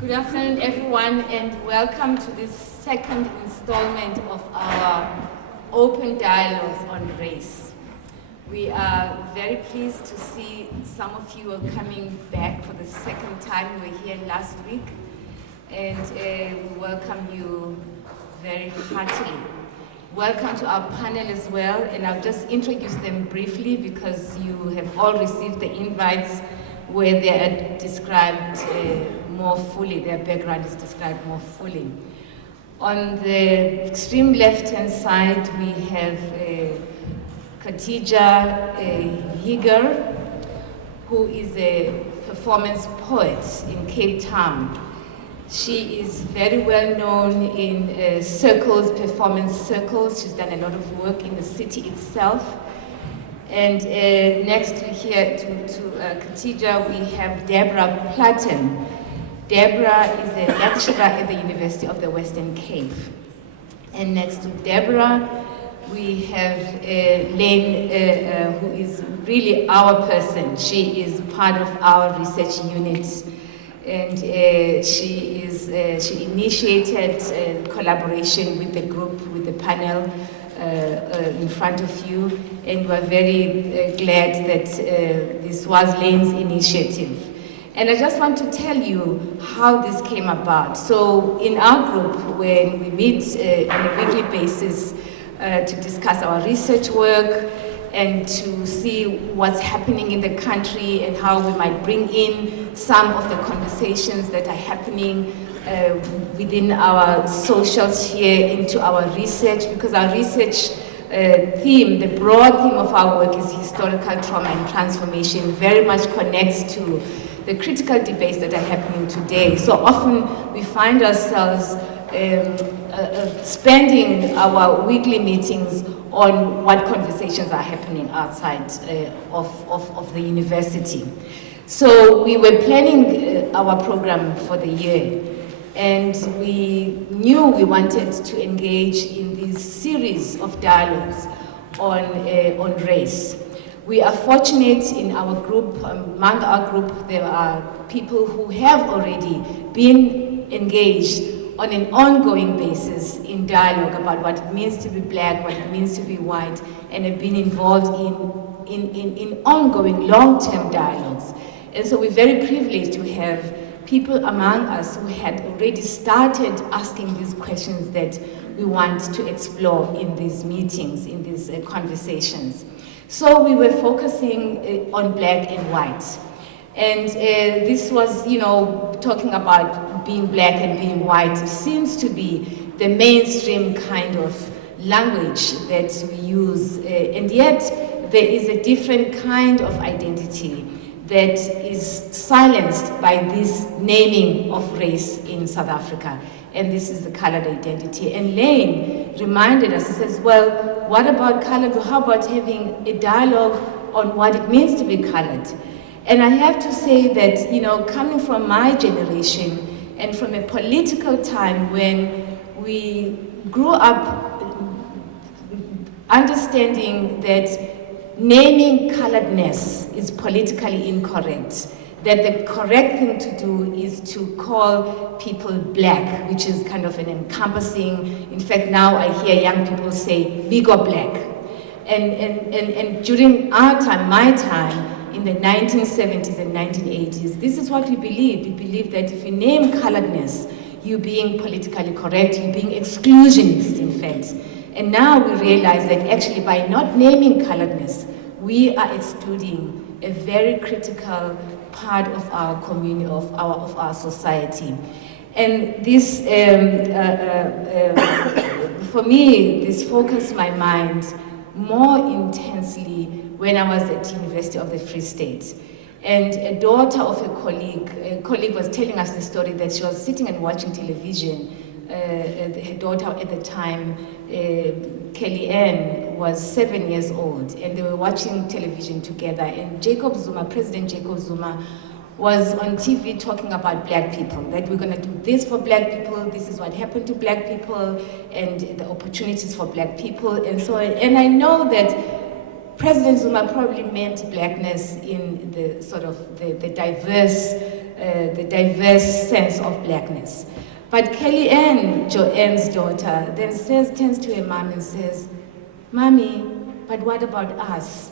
Good afternoon, everyone, and welcome to this second installment of our open dialogues on race. We are very pleased to see some of you are coming back for the second time. We were here last week, and we welcome you very heartily. Welcome to our panel as well, and I'll just introduce them briefly because you have all received the invites where they are described more fully, their background is described more fully. On the extreme left-hand side, we have Khadija Heeger, who is a performance poet in Cape Town. She is very well known in circles, performance circles. She's done a lot of work in the city itself. And next to Khadija, we have Deborah Platen. Deborah is a lecturer at the University of the Western Cape. And next to Deborah, we have Lane, who is really our person. She is part of our research unit. And she initiated collaboration with the group, with the panel in front of you. And we're very glad that this was Lane's initiative. And I just want to tell you how this came about. So in our group, when we meet on a weekly basis to discuss our research work and to see what's happening in the country and how we might bring in some of the conversations that are happening within our social sphere into our research, because our research theme, the broad theme of our work is historical trauma and transformation, very much connects to the critical debates that are happening today. So often we find ourselves spending our weekly meetings on what conversations are happening outside of the university. So we were planning our program for the year, and we knew we wanted to engage in this series of dialogues on race. We are fortunate in our group, among our group, there are people who have already been engaged on an ongoing basis in dialogue about what it means to be black, what it means to be white, and have been involved in ongoing long-term dialogues. And so we're very privileged to have people among us who had already started asking these questions that we want to explore in these meetings, in these conversations. So we were focusing on black and white. And this was, talking about being black and being white seems to be the mainstream kind of language that we use. And yet there is a different kind of identity that is silenced by this naming of race in South Africa. And this is the colored identity. And Lane reminded us, he says, well, what about colored? How about having a dialogue on what it means to be colored? And I have to say that, coming from my generation and from a political time when we grew up understanding that naming coloredness is politically incorrect, that the correct thing to do is to call people black, which is kind of an encompassing, in fact now I hear young people say big or black. And during our time, my time, in the 1970s and 1980s, this is what we believed. We believed that if you name coloredness, you're being politically correct, you're being exclusionist, in fact. And now we realize that actually by not naming coloredness, we are excluding a very critical part of our community, of our society. And this, for me, this focused my mind more intensely when I was at University of the Free State. And a daughter of a colleague was telling us the story that she was sitting and watching television. Her daughter at the time, Kelly Ann, was 7 years old, and they were watching television together. And Jacob Zuma, President Jacob Zuma, was on TV talking about black people, that we're going to do this for black people, this is what happened to black people, and the opportunities for black people, and so on. And I know that President Zuma probably meant blackness in the sort of the diverse the diverse sense of blackness. But Kelly Ann, Joanne's daughter, then turns to her mom and says, "Mommy, but what about us?"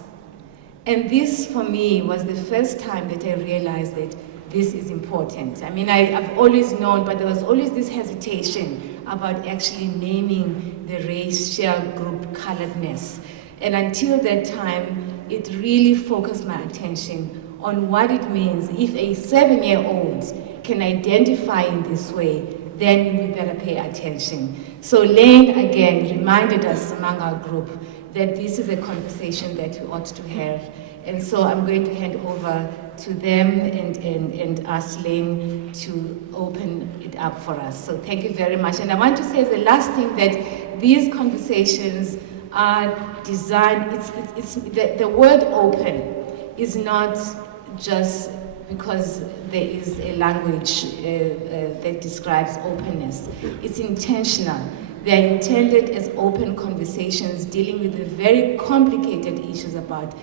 And this, for me, was the first time that I realized that this is important. I mean, I've always known, but there was always this hesitation about actually naming the racial group coloredness. And until that time, it really focused my attention on what it means. If a 7-year-old can identify in this way, then we better pay attention. So Lane, again, reminded us among our group that this is a conversation that we ought to have. And so I'm going to hand over to them and ask Lane to open it up for us. So thank you very much. And I want to say as the last thing that these conversations are designed, the word open is not just because there is a language that describes openness. It's intentional. They're intended as open conversations dealing with the very complicated issues about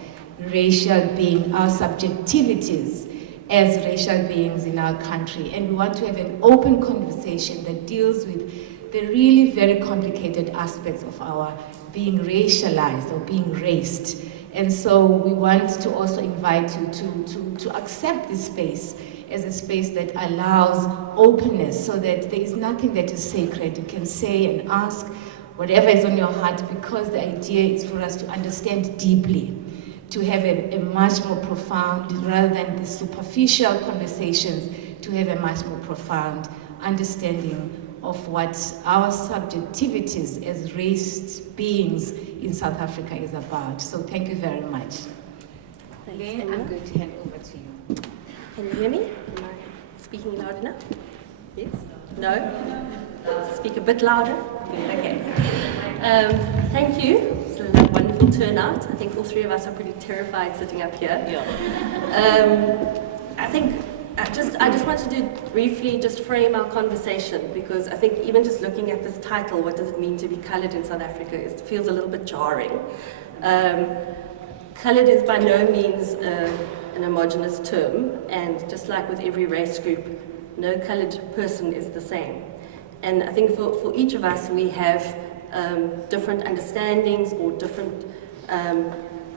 racial being, our subjectivities as racial beings in our country. And we want to have an open conversation that deals with the really very complicated aspects of our being racialized or being raced. And so we want to also invite you to accept this space as a space that allows openness, so that there is nothing that is sacred. You can say and ask whatever is on your heart, because the idea is for us to understand deeply, to have a much more profound, rather than the superficial conversations, to have a much more profound understanding of what our subjectivities as raced beings in South Africa is about. So thank you very much. Lane, I'm going to hand over to you. Can you hear me? Am I speaking loud enough? Yes? No? Speak a bit louder? Okay. Thank you. It's a wonderful turnout. I think all three of us are pretty terrified sitting up here. Yeah. I just wanted to briefly just frame our conversation, because I think even just looking at this title, what does it mean to be coloured in South Africa, it feels a little bit jarring. Coloured is by no means an homogenous term, and just like with every race group, no coloured person is the same. And I think for each of us, we have different understandings or different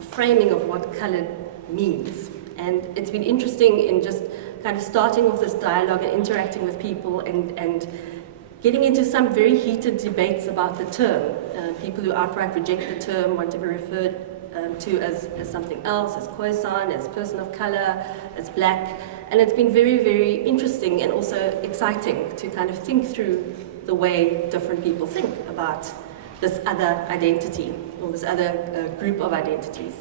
framing of what coloured means. And it's been interesting in just kind of starting off this dialogue and interacting with people and getting into some very heated debates about the term. People who outright reject the term, want to be referred to as something else, as Khoisan, as person of color, as black. And it's been very, very interesting and also exciting to kind of think through the way different people think about this other identity, or this other group of identities.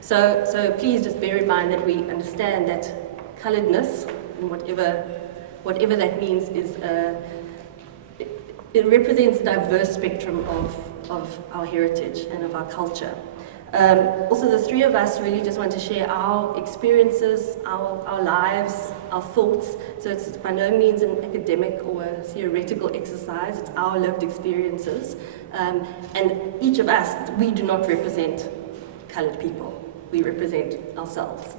So please just bear in mind that we understand that coloredness, and whatever that means, is it represents a diverse spectrum of our heritage and of our culture. Also, the three of us really just want to share our experiences, our lives, our thoughts. So it's by no means an academic or a theoretical exercise, it's our lived experiences. And each of us, we do not represent colored people, we represent ourselves.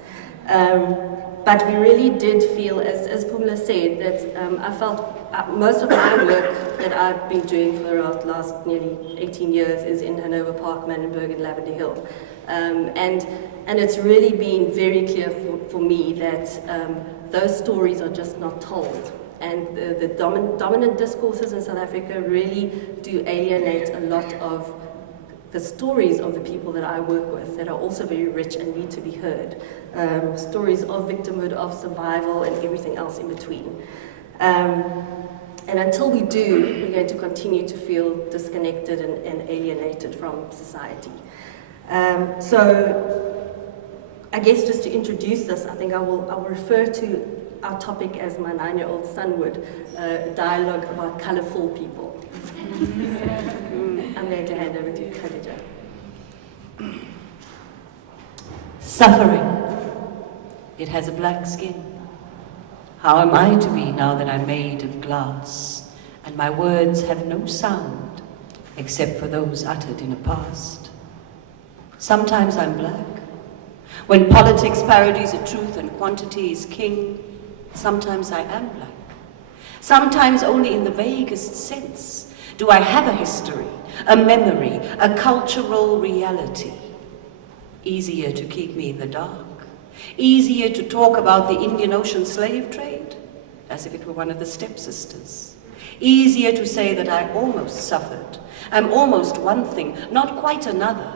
But we really did feel, as Pumla said, that I felt most of my work that I've been doing for the last nearly 18 years is in Hanover Park, Manenberg and Lavender Hill. And it's really been very clear for me that those stories are just not told. And the dominant discourses in South Africa really do alienate a lot of the stories of the people that I work with that are also very rich and need to be heard. Stories of victimhood, of survival, and everything else in between. And until we do, we're going to continue to feel disconnected and alienated from society. So I guess just to introduce this, I think I will refer to our topic as my 9-year-old son would, dialogue about colourful people. I'm going to hand over to Khadija. Suffering. It has a black skin. How am I to be now that I'm made of glass, and my words have no sound except for those uttered in a past? Sometimes I'm black. When politics parodies a truth and quantity is king, Sometimes I am black. Sometimes only in the vaguest sense do I have a history, a memory, a cultural reality. Easier to keep me in the dark. Easier to talk about the Indian Ocean slave trade as if it were one of the stepsisters. Easier to say that I almost suffered. I'm almost one thing, not quite another.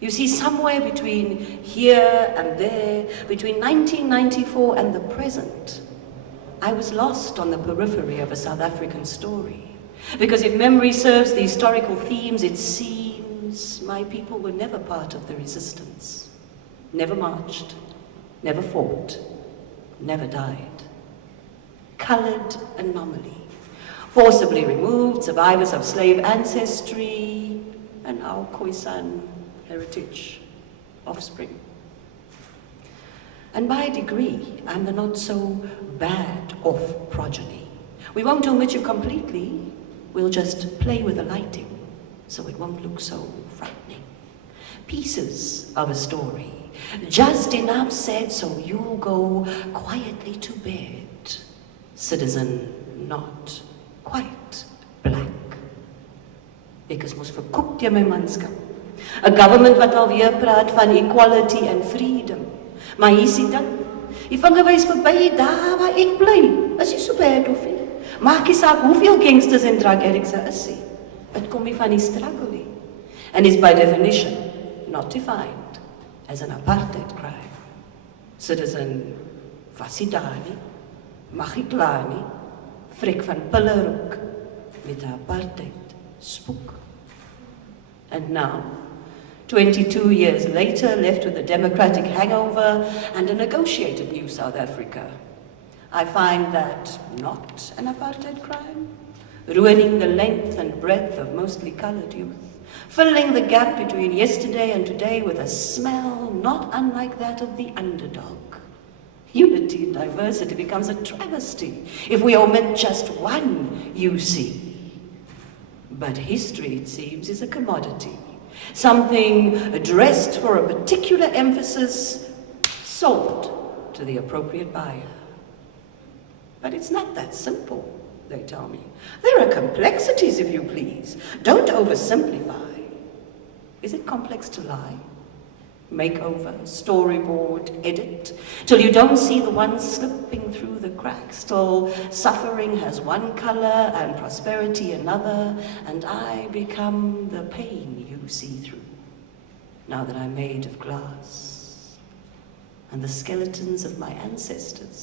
You see, somewhere between here and there, between 1994 and the present, I was lost on the periphery of a South African story. Because if memory serves the historical themes, it seems my people were never part of the resistance. Never marched, never fought, never died. Colored anomaly. Forcibly removed, survivors of slave ancestry, and our Khoisan heritage, offspring. And by degree, I'm the not so bad off progeny. We won't omit you completely, we'll just play with the lighting so it won't look so frightening. Pieces of a story, just enough said so you'll go quietly to bed. Citizen not quite black. Ek is mos verkoop deur my manskap. A government wat alweer praat van equality and freedom. Maar hier sien dan, die vingerwys verby daar waar ek bly, is nie so bad of nie. Maak nie saak hoeveel gangsters en drug addicts daar is nie. Het kom nie van die struggle nie. And is by definition not defined as an apartheid crime. Citizen was nie daar nie, mag nie klaar nie, frik van pille rook met 'n apartheid spook. And now, 22 years later, left with a democratic hangover and a negotiated new South Africa, I find that not an apartheid crime, ruining the length and breadth of mostly colored youth, filling the gap between yesterday and today with a smell not unlike that of the underdog. Unity and diversity becomes a travesty if we omit just one UC. But history, it seems, is a commodity. Something addressed for a particular emphasis, sold to the appropriate buyer. But it's not that simple, they tell me. There are complexities, if you please. Don't oversimplify. Is it complex to lie? Makeover, storyboard, edit, till you don't see the one slipping through the cracks, till suffering has one color and prosperity another, and I become the pain you see through, now that I'm made of glass, and the skeletons of my ancestors